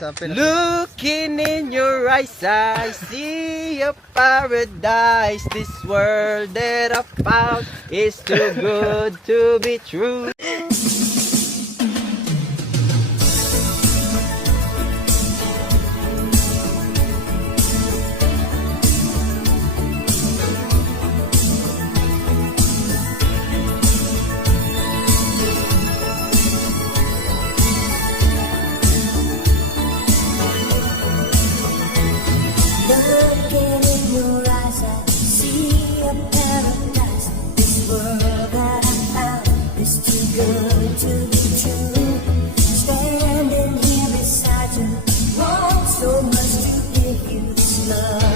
sa Pinas. Looking in your eyes, I see a paradise. This world that I found is too good to be true. Looking in your eyes, I see a paradise. This world that I found is too good to be true. Standing here beside you, want so much to give you this love.